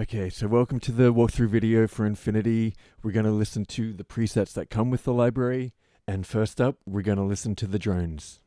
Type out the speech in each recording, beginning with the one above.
Okay, so welcome to the walkthrough video for Infinity. We're going to listen to the presets that come with the library. And first up, we're going to listen to the drones.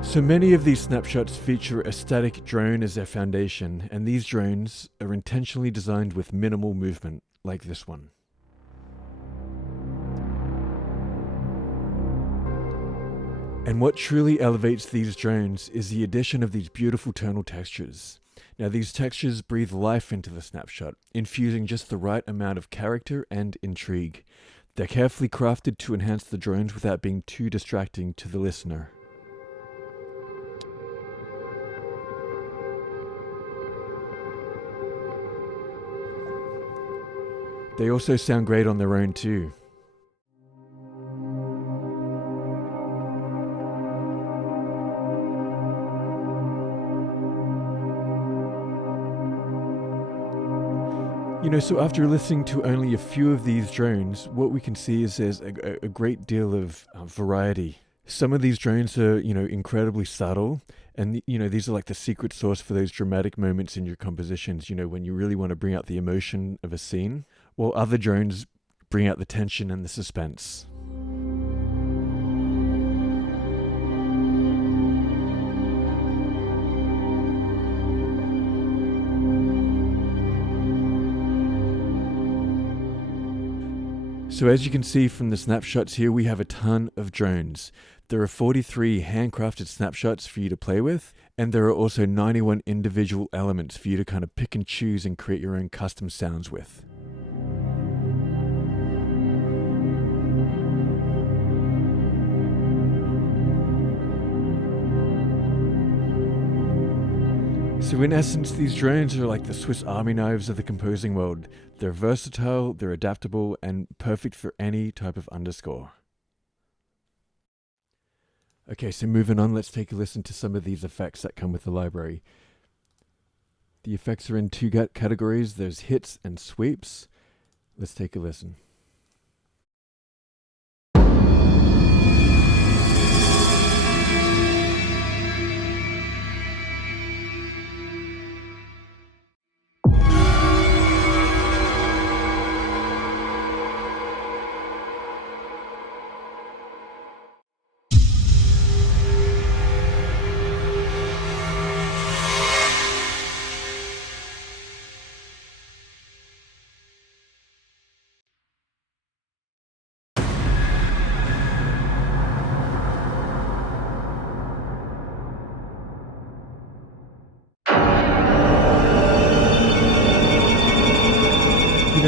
So many of these snapshots feature a static drone as their foundation, and these drones are intentionally designed with minimal movement, like this one. And what truly elevates these drones is the addition of these beautiful tonal textures. Now these textures breathe life into the snapshot, infusing just the right amount of character and intrigue. They're carefully crafted to enhance the drones without being too distracting to the listener. They also sound great on their own too. So after listening to only a few of these drones, what we can see is there's a great deal of variety. Some of these drones are, incredibly subtle, and, these are like the secret sauce for those dramatic moments in your compositions, when you really want to bring out the emotion of a scene, while other drones bring out the tension and the suspense. So as you can see from the snapshots here, we have a ton of drones. There are 43 handcrafted snapshots for you to play with, and there are also 91 individual elements for you to kind of pick and choose and create your own custom sounds with. So in essence, these drones are like the Swiss Army knives of the composing world. They're versatile, they're adaptable, and perfect for any type of underscore. Okay, so moving on, let's take a listen to some of these effects that come with the library. The effects are in two categories. There's hits and sweeps. Let's take a listen.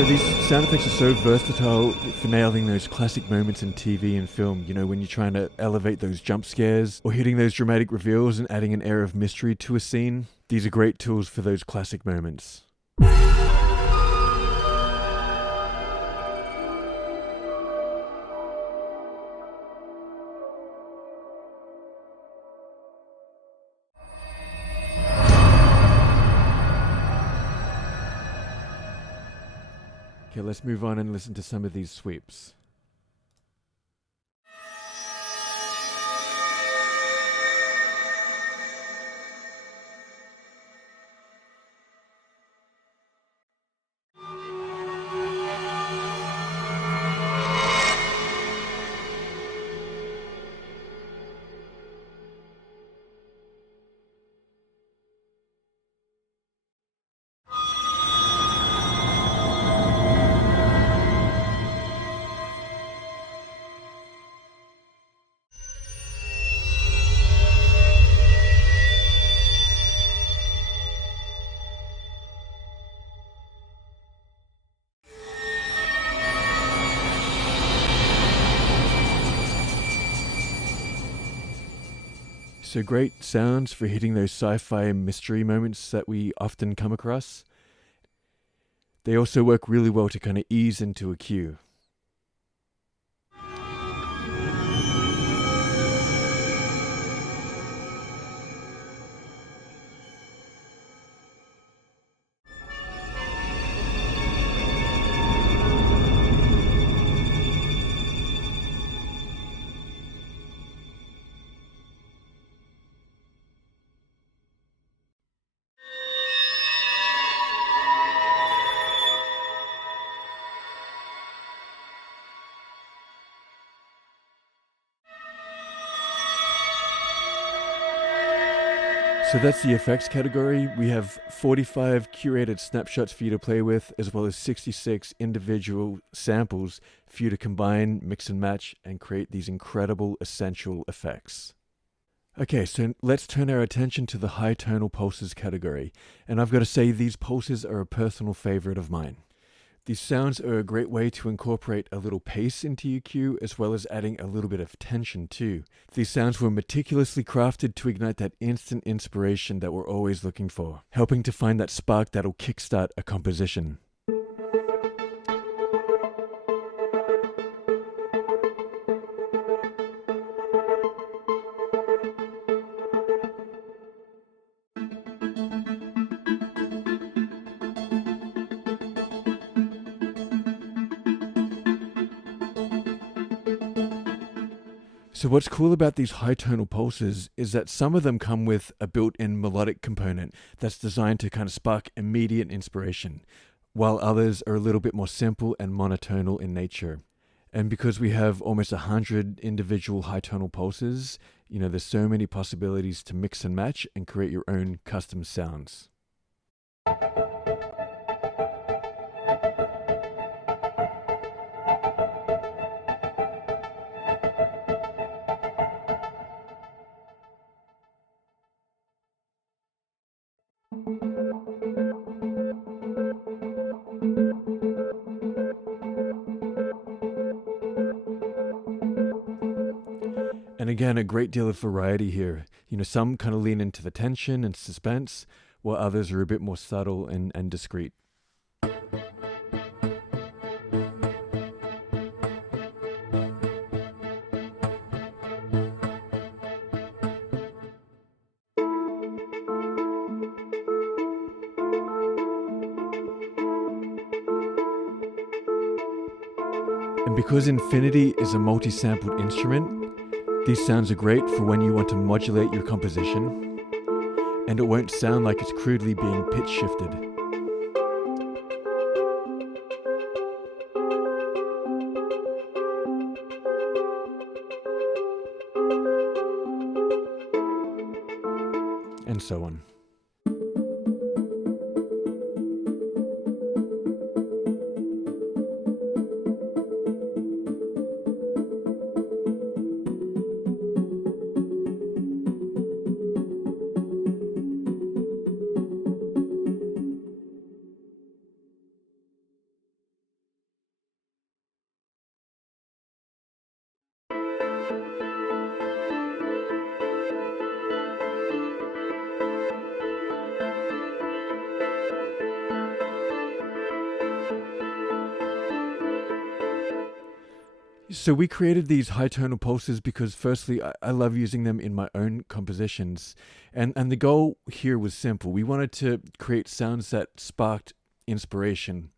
These sound effects are so versatile for nailing those classic moments in TV and film, when you're trying to elevate those jump scares or hitting those dramatic reveals and adding an air of mystery to a scene. These are great tools for those classic moments. Okay, let's move on and listen to some of these sweeps. So great sounds for hitting those sci-fi mystery moments that we often come across. They also work really well to kind of ease into a cue. So that's the effects category. We have 45 curated snapshots for you to play with, as well as 66 individual samples for you to combine, mix and match, and create these incredible essential effects. Okay, so let's turn our attention to the high tonal pulses category. And I've got to say, these pulses are a personal favorite of mine. These sounds are a great way to incorporate a little pace into your cue, as well as adding a little bit of tension too. These sounds were meticulously crafted to ignite that instant inspiration that we're always looking for, helping to find that spark that'll kickstart a composition. So what's cool about these high tonal pulses is that some of them come with a built-in melodic component that's designed to kind of spark immediate inspiration, while others are a little bit more simple and monotonal in nature. And because we have almost 100 individual high tonal pulses, there's so many possibilities to mix and match and create your own custom sounds. And again, a great deal of variety here. Some kind of lean into the tension and suspense, while others are a bit more subtle and discreet. And because infinity is a multi-sampled instrument, these sounds are great for when you want to modulate your composition, and it won't sound like it's crudely being pitch shifted. And so on. So we created these high tonal pulses because firstly, I love using them in my own compositions. And the goal here was simple. We wanted to create sounds that sparked inspiration.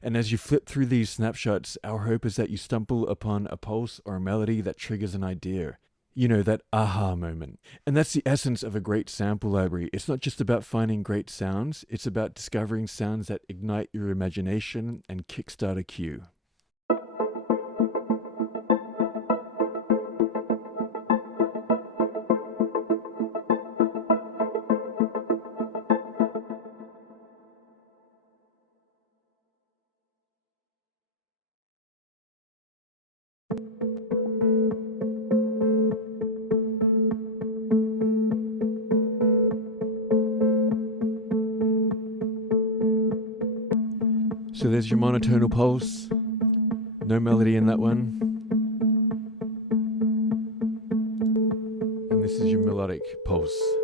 And as you flip through these snapshots, our hope is that you stumble upon a pulse or a melody that triggers an idea. That aha moment. And that's the essence of a great sample library. It's not just about finding great sounds. It's about discovering sounds that ignite your imagination and kickstart a cue. So there's your monotonal pulse. No melody in that one. And this is your melodic pulse.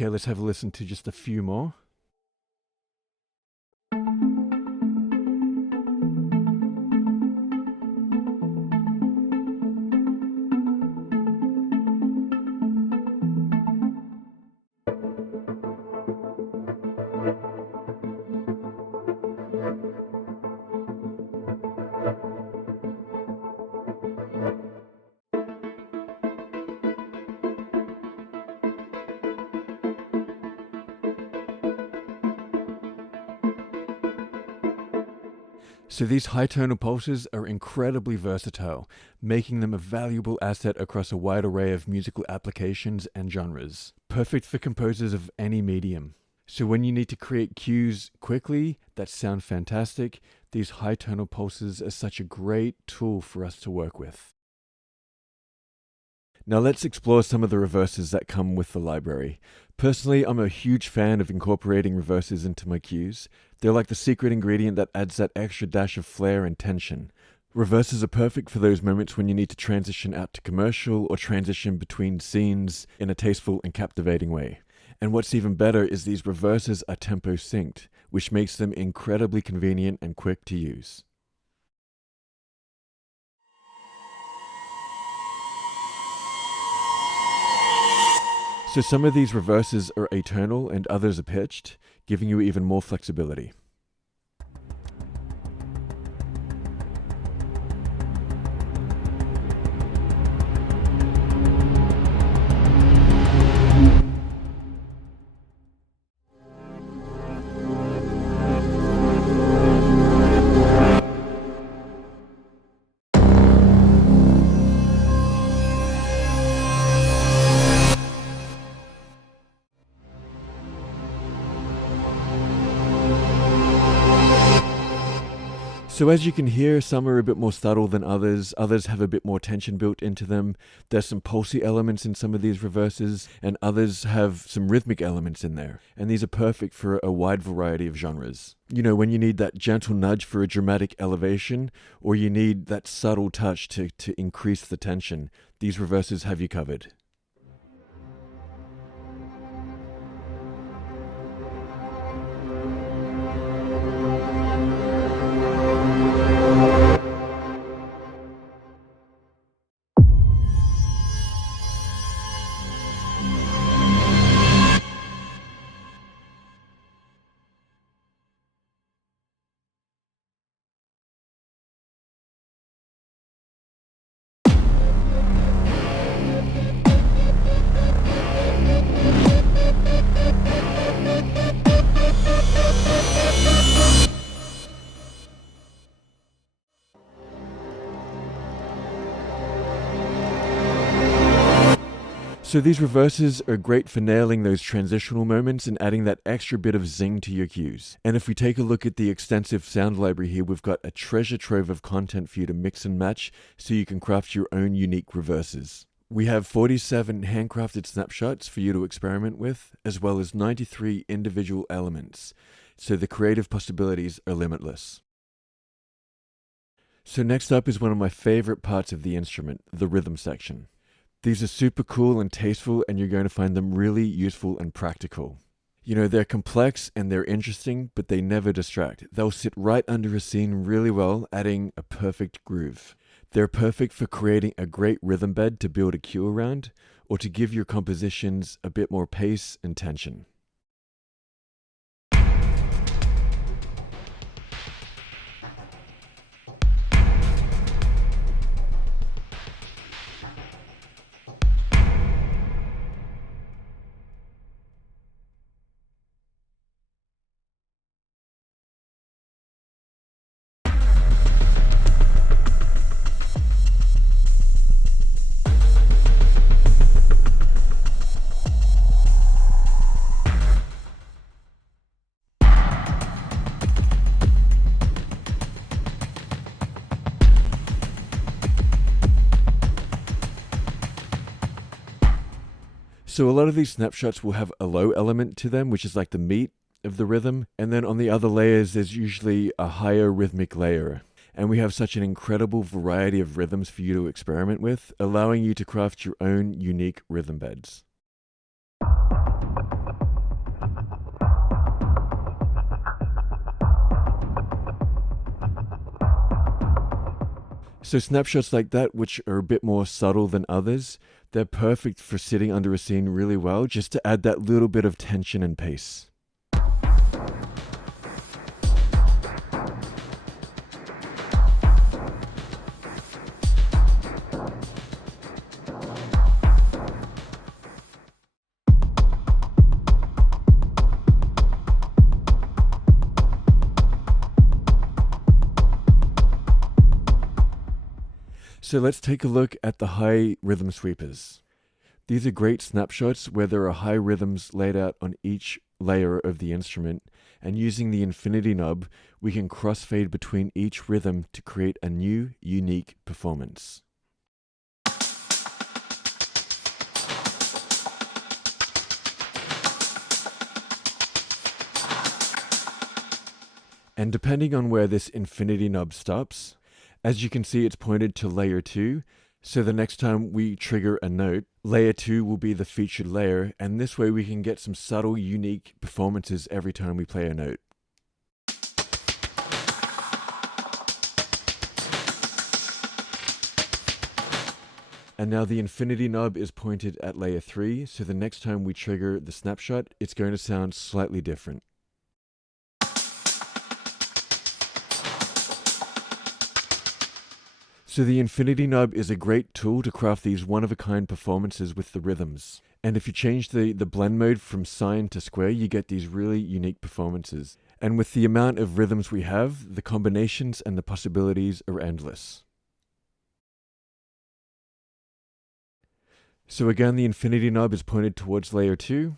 Okay, let's have a listen to just a few more. So these high tonal pulses are incredibly versatile, making them a valuable asset across a wide array of musical applications and genres, perfect for composers of any medium. So when you need to create cues quickly that sound fantastic, these high tonal pulses are such a great tool for us to work with. Now let's explore some of the reverses that come with the library. Personally, I'm a huge fan of incorporating reverses into my cues. They're like the secret ingredient that adds that extra dash of flair and tension. Reverses are perfect for those moments when you need to transition out to commercial or transition between scenes in a tasteful and captivating way. And what's even better is these reverses are tempo synced, which makes them incredibly convenient and quick to use. So some of these reverses are atonal and others are pitched, giving you even more flexibility. So as you can hear, some are a bit more subtle than others have a bit more tension built into them. There's some pulsy elements in some of these reverses, and others have some rhythmic elements in there. And these are perfect for a wide variety of genres. You know, when you need that gentle nudge for a dramatic elevation, or you need that subtle touch to increase the tension, these reverses have you covered. So these reverses are great for nailing those transitional moments and adding that extra bit of zing to your cues. And if we take a look at the extensive sound library here, we've got a treasure trove of content for you to mix and match so you can craft your own unique reverses. We have 47 handcrafted snapshots for you to experiment with, as well as 93 individual elements. So the creative possibilities are limitless. So next up is one of my favorite parts of the instrument, the rhythm section. These are super cool and tasteful, and you're going to find them really useful and practical. You know, they're complex and they're interesting, but they never distract. They'll sit right under a scene really well, adding a perfect groove. They're perfect for creating a great rhythm bed to build a cue around, or to give your compositions a bit more pace and tension. So a lot of these snapshots will have a low element to them, which is like the meat of the rhythm. And then on the other layers, there's usually a higher rhythmic layer. And we have such an incredible variety of rhythms for you to experiment with, allowing you to craft your own unique rhythm beds. So snapshots like that, which are a bit more subtle than others, they're perfect for sitting under a scene really well, just to add that little bit of tension and pace. So let's take a look at the high rhythm sweepers. These are great snapshots where there are high rhythms laid out on each layer of the instrument, and using the infinity knob, we can crossfade between each rhythm to create a new, unique performance. And depending on where this infinity knob stops, as you can see, it's pointed to layer 2, so the next time we trigger a note, layer 2 will be the featured layer, and this way we can get some subtle, unique performances every time we play a note. And now the infinity knob is pointed at layer 3, so the next time we trigger the snapshot, it's going to sound slightly different. So the infinity knob is a great tool to craft these one-of-a-kind performances with the rhythms. And if you change the blend mode from sine to square, you get these really unique performances. And with the amount of rhythms we have, the combinations and the possibilities are endless. So again, the infinity knob is pointed towards layer 2.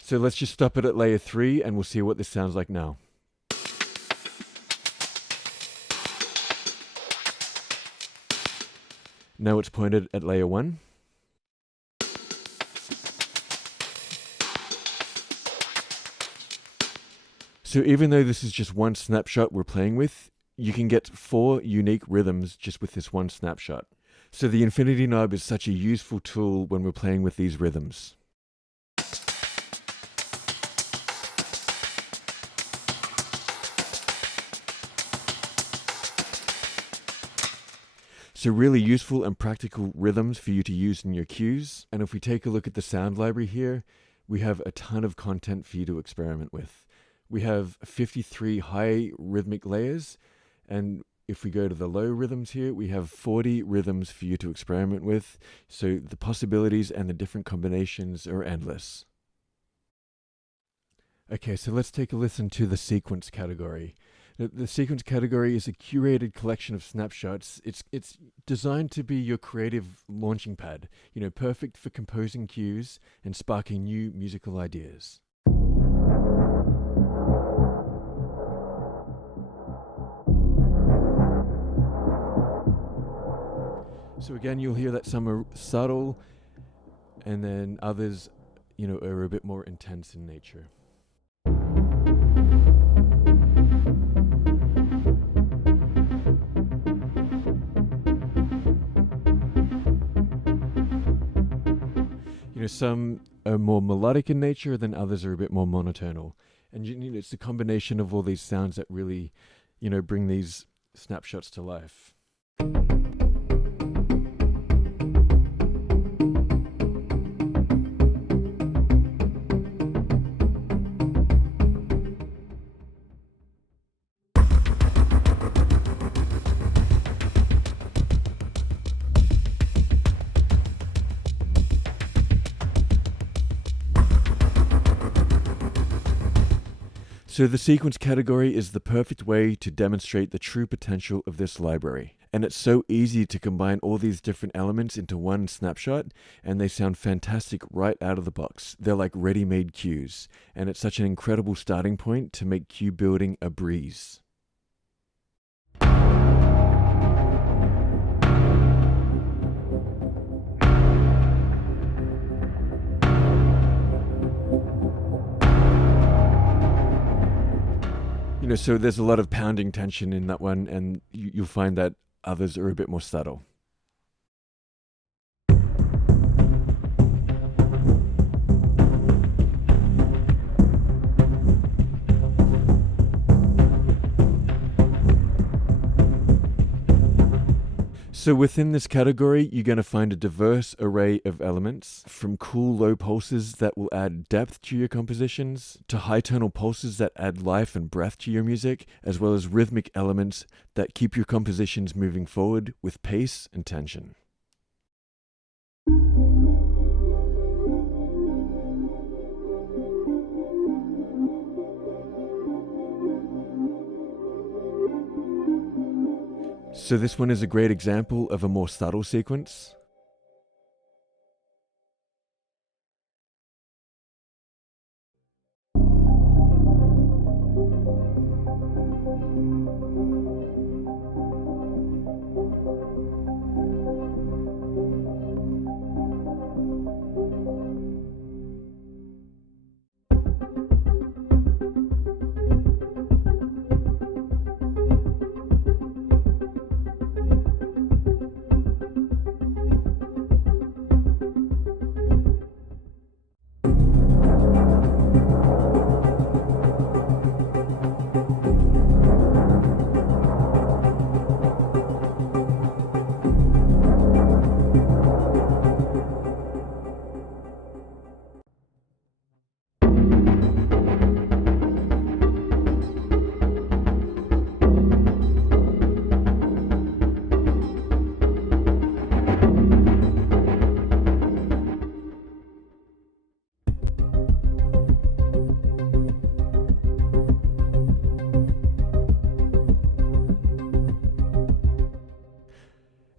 So let's just stop it at layer 3 and we'll see what this sounds like now. Now it's pointed at layer 1. So even though this is just one snapshot we're playing with, you can get 4 unique rhythms just with this one snapshot. So the infinity knob is such a useful tool when we're playing with these rhythms. So really useful and practical rhythms for you to use in your cues. And if we take a look at the sound library here, we have a ton of content for you to experiment with. We have 53 high rhythmic layers, and if we go to the low rhythms here, we have 40 rhythms for you to experiment with. So the possibilities and the different combinations are endless. Okay, so let's take a listen to the sequence category. The sequence category is a curated collection of snapshots. It's designed to be your creative launching pad, perfect for composing cues and sparking new musical ideas. So again, you'll hear that some are subtle, and then others, are a bit more intense in nature. Some are more melodic in nature, then others are a bit more monotonal. And it's the combination of all these sounds that really, bring these snapshots to life. So the sequence category is the perfect way to demonstrate the true potential of this library. And it's so easy to combine all these different elements into one snapshot, and they sound fantastic right out of the box. They're like ready-made cues, and it's such an incredible starting point to make cue building a breeze. So there's a lot of pounding tension in that one, and you'll find that others are a bit more subtle. So within this category, you're going to find a diverse array of elements, from cool low pulses that will add depth to your compositions, to high tonal pulses that add life and breath to your music, as well as rhythmic elements that keep your compositions moving forward with pace and tension. So this one is a great example of a more subtle sequence.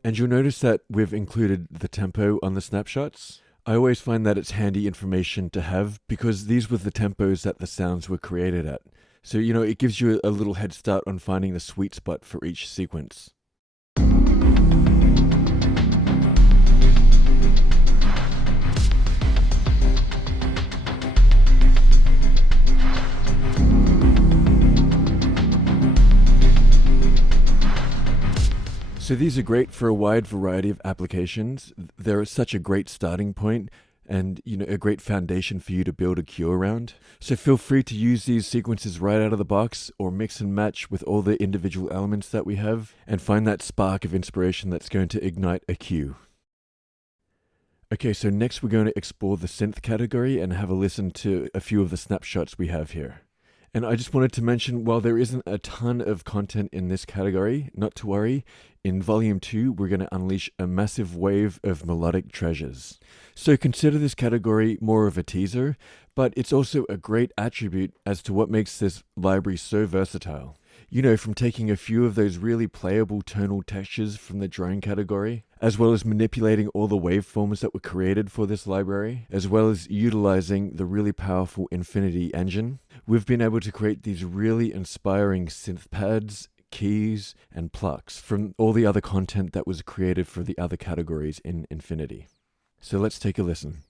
And you'll notice that we've included the tempo on the snapshots. I always find that it's handy information to have because these were the tempos that the sounds were created at. So, it gives you a little head start on finding the sweet spot for each sequence. So these are great for a wide variety of applications. They're such a great starting point and a great foundation for you to build a cue around. So feel free to use these sequences right out of the box or mix and match with all the individual elements that we have and find that spark of inspiration that's going to ignite a cue. Okay, so next we're going to explore the synth category and have a listen to a few of the snapshots we have here. And I just wanted to mention, while there isn't a ton of content in this category, not to worry, in Volume 2, we're going to unleash a massive wave of melodic treasures. So consider this category more of a teaser, but it's also a great attribute as to what makes this library so versatile. From taking a few of those really playable tonal textures from the drone category, as well as manipulating all the waveforms that were created for this library, as well as utilizing the really powerful Infinity engine, we've been able to create these really inspiring synth pads, keys, and plucks from all the other content that was created for the other categories in Infinity. So let's take a listen.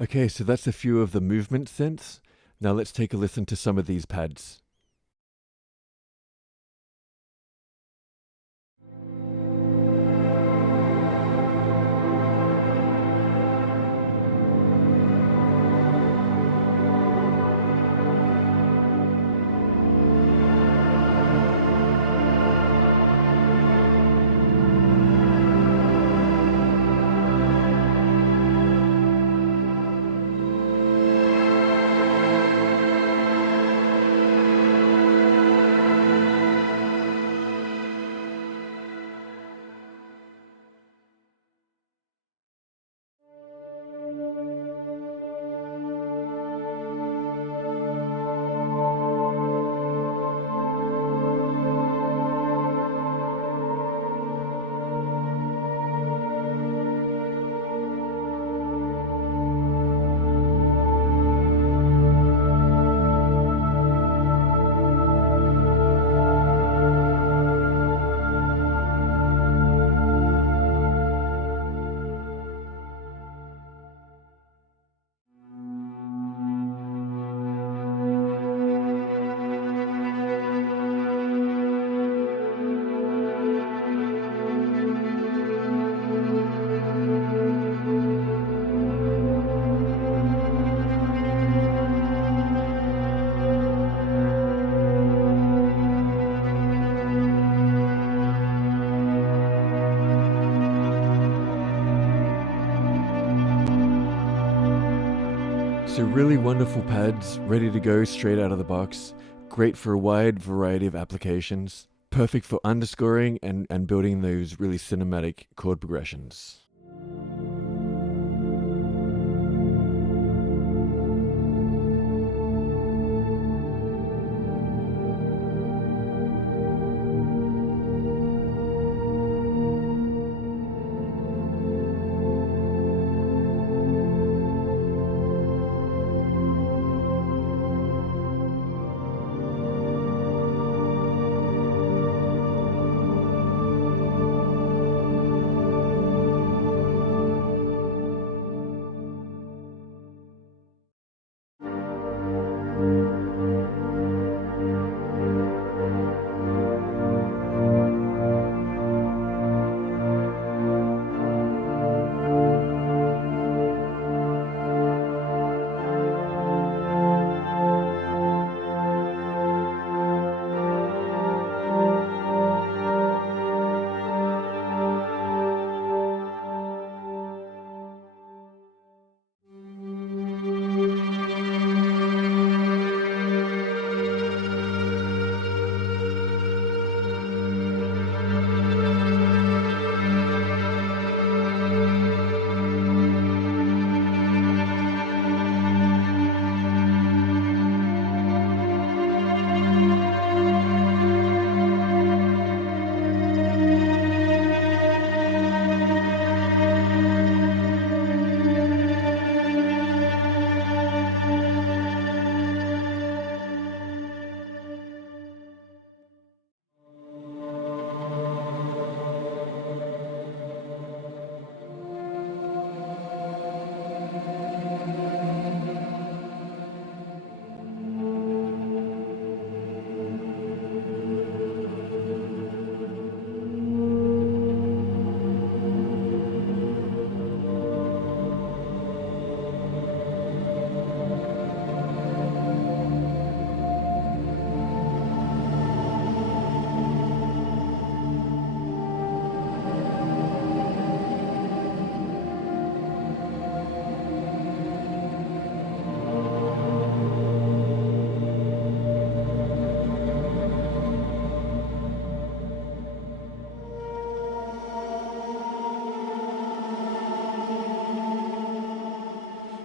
Okay, so that's a few of the movement synths. Now let's take a listen to some of these pads. So really wonderful pads, ready to go straight out of the box. Great for a wide variety of applications. Perfect for underscoring and building those really cinematic chord progressions.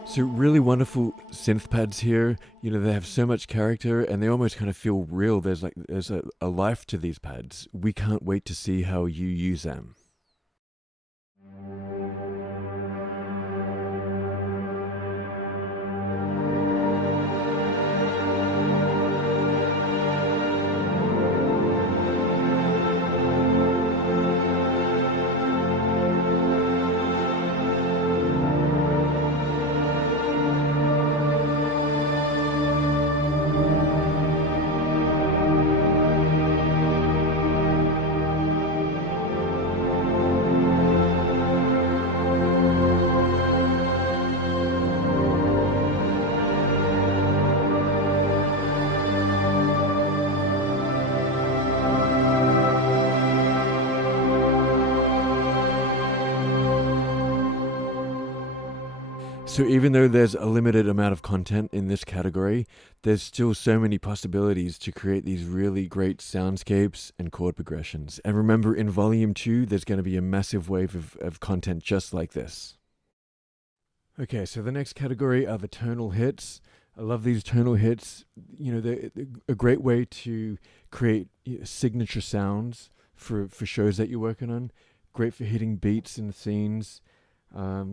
So really wonderful synth pads here. You know, they have so much character and they almost kind of feel real. There's a life to these pads. We can't wait to see how you use them. So even though there's a limited amount of content in this category, there's still so many possibilities to create these really great soundscapes and chord progressions. And remember, in Volume 2, there's going to be a massive wave of content just like this. Okay, so the next category are the tonal hits. I love these tonal hits. You know, they're a great way to create signature sounds for shows that you're working on. Great for hitting beats in scenes.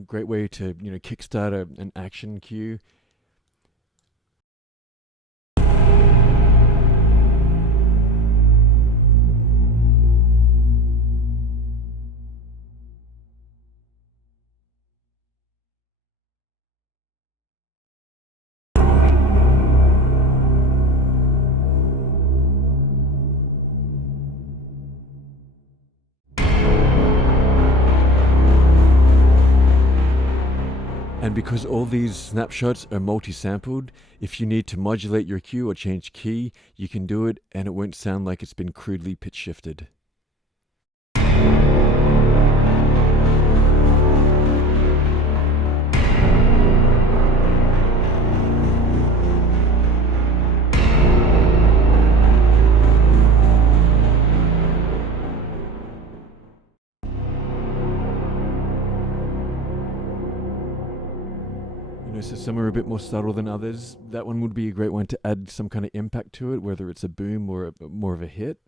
Great way to, you know, kickstart an action cue. And because all these snapshots are multi-sampled, if you need to modulate your cue or change key, you can do it and it won't sound like it's been crudely pitch shifted. So some are a bit more subtle than others. That one would be a great one to add some kind of impact to it, whether it's a boom or more of a hit.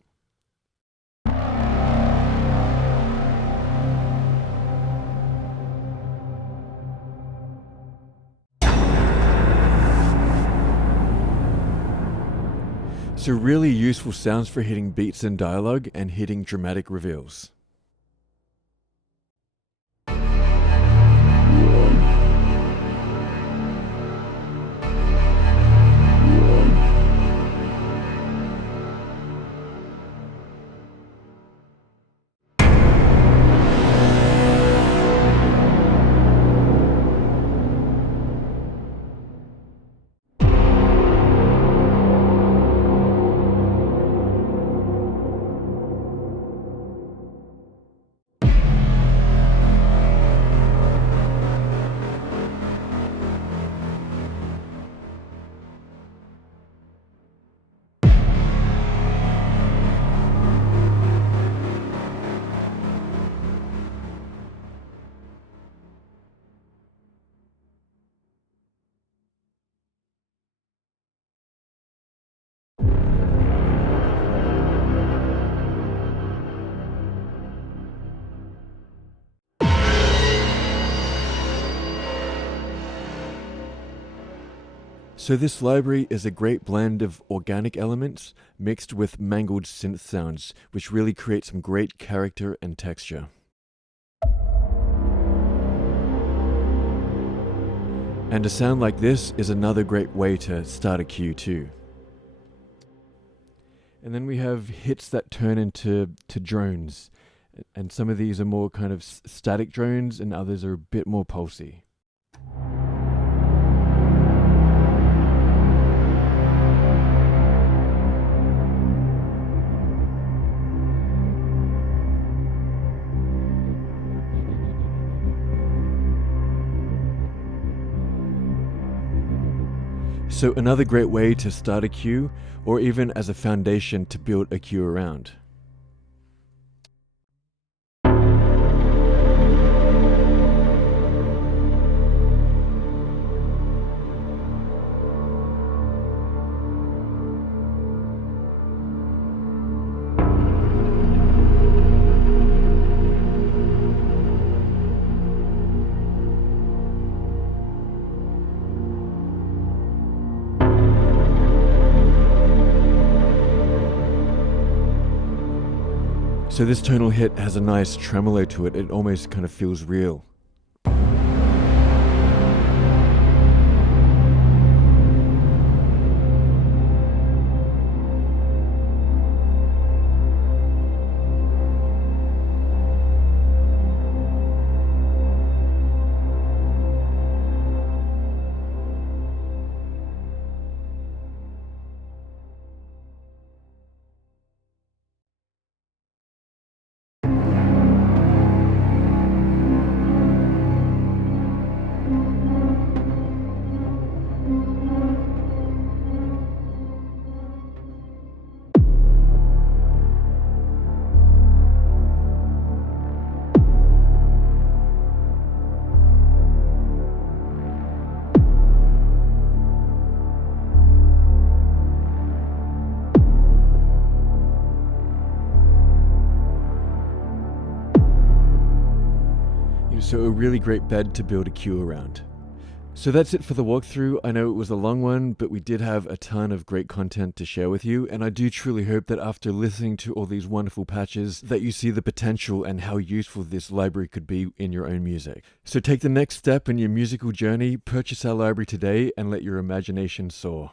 So really useful sounds for hitting beats and dialogue and hitting dramatic reveals. So this library is a great blend of organic elements mixed with mangled synth sounds, which really create some great character and texture. And a sound like this is another great way to start a cue too. And then we have hits that turn into drones. And some of these are more kind of static drones and others are a bit more pulsy. So another great way to start a cue, or even as a foundation to build a cue around. So this tonal hit has a nice tremolo to it. It almost kind of feels real. So a really great bed to build a cue around. So that's it for the walkthrough. I know it was a long one, but we did have a ton of great content to share with you, and I do truly hope that after listening to all these wonderful patches that you see the potential and how useful this library could be in your own music. So take the next step in your musical journey, purchase our library today, and let your imagination soar.